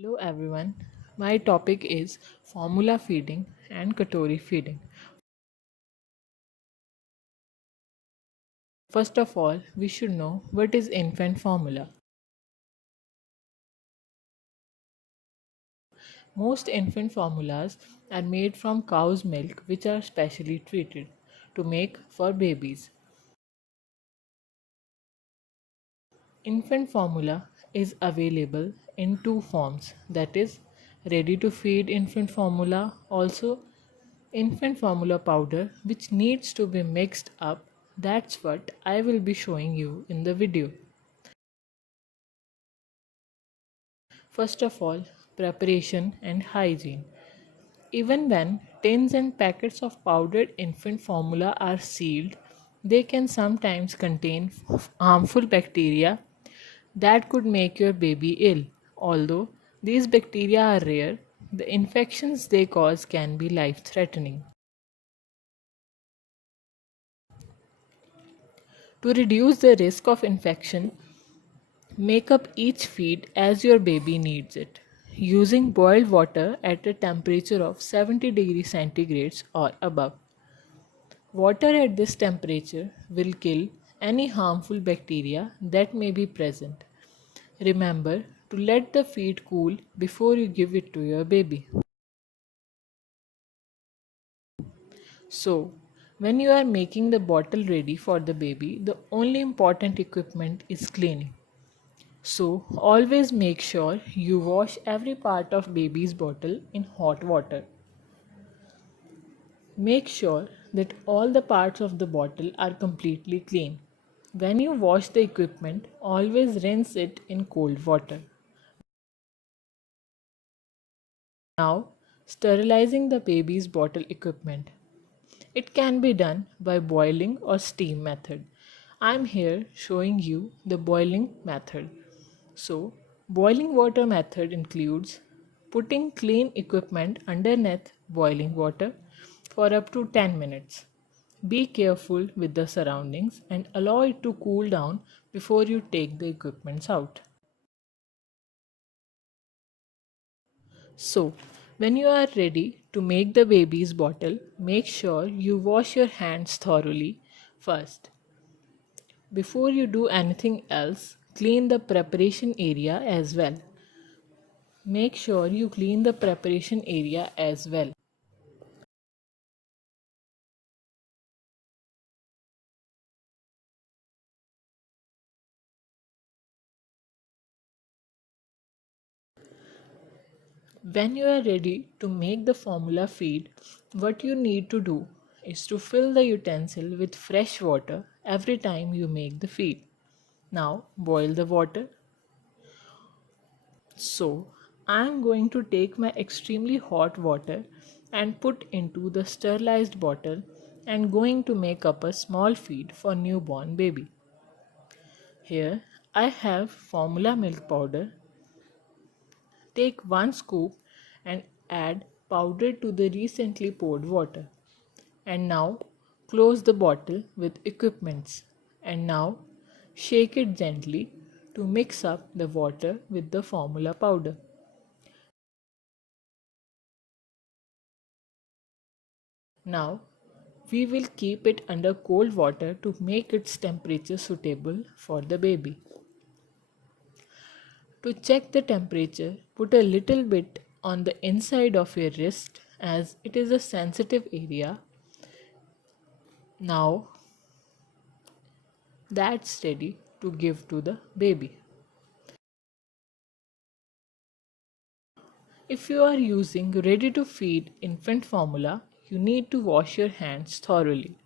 Hello everyone. My topic is formula feeding and Katori feeding. First of all, we should know what is infant formula. Most infant formulas are made from cow's milk which are specially treated to make for babies. Infant formula is available in two forms, that is ready to feed infant formula, also infant formula powder which needs to be mixed up. That's what I will be showing you in the video. First of all, preparation and hygiene. Even when tins and packets of powdered infant formula are sealed, they can sometimes contain harmful bacteria that could make your baby ill. Although these bacteria are rare, the infections they cause can be life threatening. To reduce the risk of infection, make up each feed as your baby needs it, using boiled water at a temperature of 70 degrees centigrade or above. Water at this temperature will kill any harmful bacteria that may be present. Remember to let the feed cool before you give it to your baby. So, when you are making the bottle ready for the baby, the only important equipment is cleaning. So, always make sure you wash every part of baby's bottle in hot water. Make sure that all the parts of the bottle are completely clean. When you wash the equipment, always rinse it in cold water. Now, sterilizing the baby's bottle equipment. It can be done by boiling or steam method. I'm here showing you the boiling method. So, boiling water method includes putting clean equipment underneath boiling water for up to 10 minutes. Be careful with the surroundings and allow it to cool down before you take the equipments out. So, when you are ready to make the baby's bottle, make sure you wash your hands thoroughly first. Before you do anything else, clean the preparation area as well. Make sure you clean the preparation area as well. When you are ready to make the formula feed, what you need to do is to fill the utensil with fresh water every time you make the feed. Now boil the water. So I am going to take my extremely hot water and put into the sterilized bottle and going to make up a small feed for newborn baby. Here I have formula milk powder. Take 1 scoop and add powder to the recently poured water. And now close the bottle with equipments. And now shake it gently to mix up the water with the formula powder. Now we will keep it under cold water to make its temperature suitable for the baby. To check the temperature, put a little bit on the inside of your wrist as it is a sensitive area. Now that's ready to give to the baby. If you are using ready to feed infant formula, you need to wash your hands thoroughly.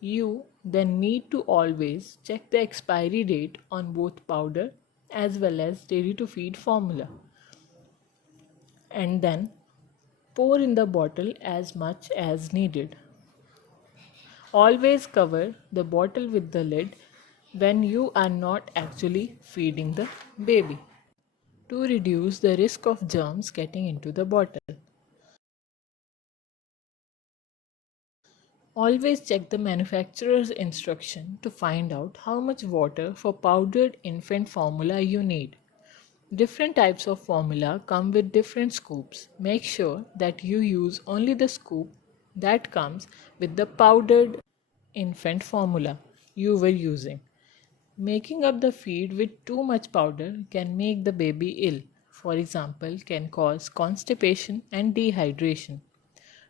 You then need to always check the expiry date on both powder as well as ready to feed formula and then pour in the bottle as much as needed. Always cover the bottle with the lid when you are not actually feeding the baby to reduce the risk of germs getting into the bottle. Always check the manufacturer's instruction to find out how much water for powdered infant formula you need. Different types of formula come with different scoops. Make sure that you use only the scoop that comes with the powdered infant formula you were using. Making up the feed with too much powder can make the baby ill. For example, can cause constipation and dehydration.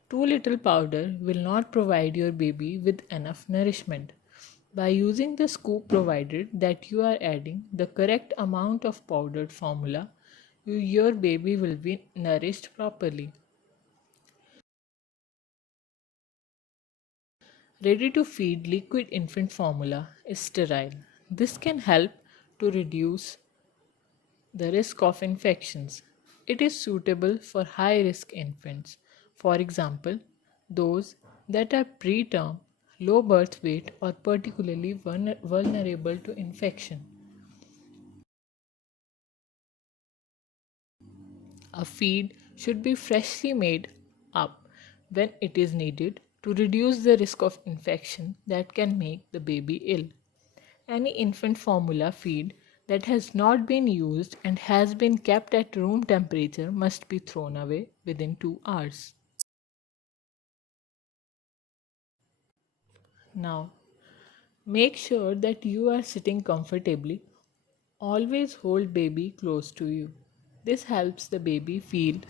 Too little powder will not provide your baby with enough nourishment. By using the scoop provided that you are adding the correct amount of powdered formula, your baby will be nourished properly. Ready to feed liquid infant formula is sterile. This can help to reduce the risk of infections. It is suitable for high risk infants, for example, those that are preterm, low birth weight, or particularly vulnerable to infection. A feed should be freshly made up when it is needed to reduce the risk of infection that can make the baby ill. Any infant formula feed that has not been used and has been kept at room temperature must be thrown away within 2 hours. Now, make sure that you are sitting comfortably. Always hold baby close to you. This helps the baby feel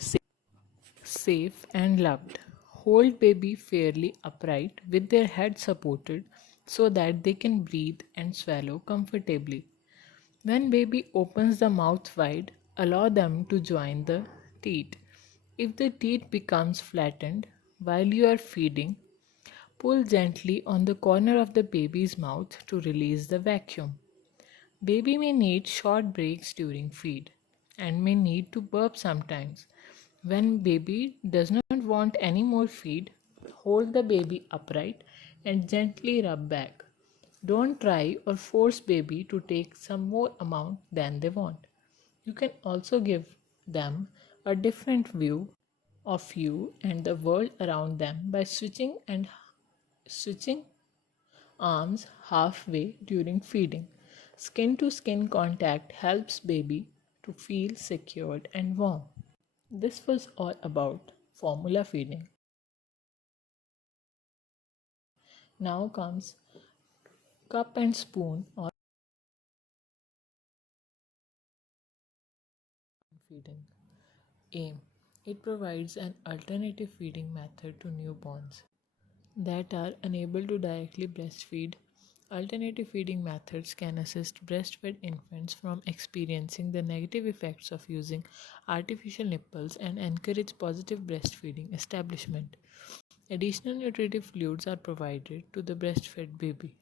safe and loved. Hold baby fairly upright with their head supported so that they can breathe and swallow comfortably. When baby opens the mouth wide, allow them to join the teat. If the teat becomes flattened while you are feeding, pull gently on the corner of the baby's mouth to release the vacuum. Baby may need short breaks during feed and may need to burp sometimes. When baby does not want any more feed, hold the baby upright and gently rub back. Don't try or force baby to take some more amount than they want. You can also give them a different view of you and the world around them by switching arms halfway during feeding. Skin to skin contact helps baby to feel secured and warm. This was all about formula feeding. Now comes cup and spoon or feeding. Aim. It provides an alternative feeding method to newborns that are unable to directly breastfeed. Alternative feeding methods can assist breastfed infants from experiencing the negative effects of using artificial nipples and encourage positive breastfeeding establishment. Additional nutritive fluids are provided to the breastfed baby.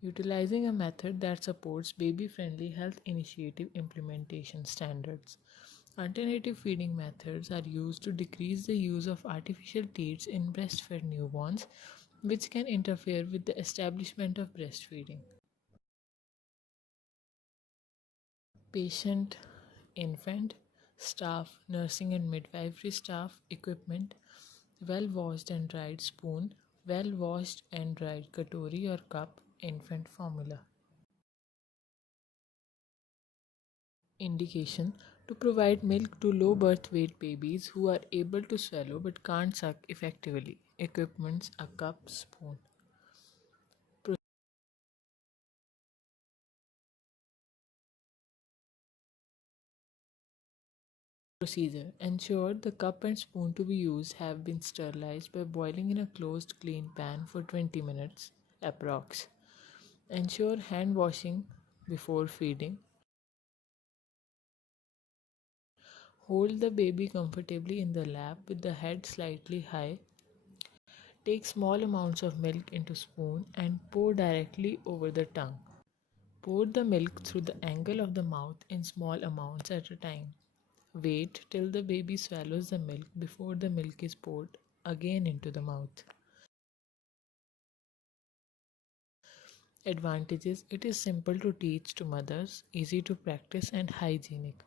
Utilizing a method that supports baby friendly health initiative implementation standards. Alternative feeding methods are used to decrease the use of artificial teats in breastfed newborns, which can interfere with the establishment of breastfeeding. Patient, infant, staff, nursing and midwifery staff, equipment, well washed and dried spoon, well washed and dried katori or cup, infant formula. Indication to provide milk to low birth weight babies who are able to swallow but can't suck effectively. Equipments a cup, spoon. Procedure. Ensure the cup and spoon to be used have been sterilized by boiling in a closed clean pan for 20 minutes approx. Ensure hand washing before feeding. Hold the baby comfortably in the lap with the head slightly high. Take small amounts of milk into spoon and pour directly over the tongue. Pour the milk through the angle of the mouth in small amounts at a time. Wait till the baby swallows the milk before the milk is poured again into the mouth. Advantages: it is simple to teach to mothers, easy to practice, and hygienic.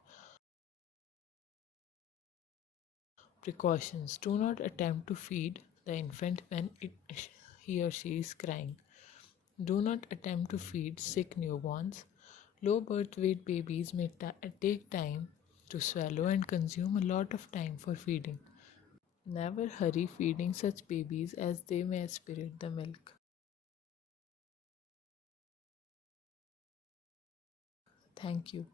Precautions: do not attempt to feed the infant when he or she is crying. Do not attempt to feed sick newborns. Low birth weight babies may take time to swallow and consume a lot of time for feeding. Never hurry feeding such babies as they may aspirate the milk. Thank you.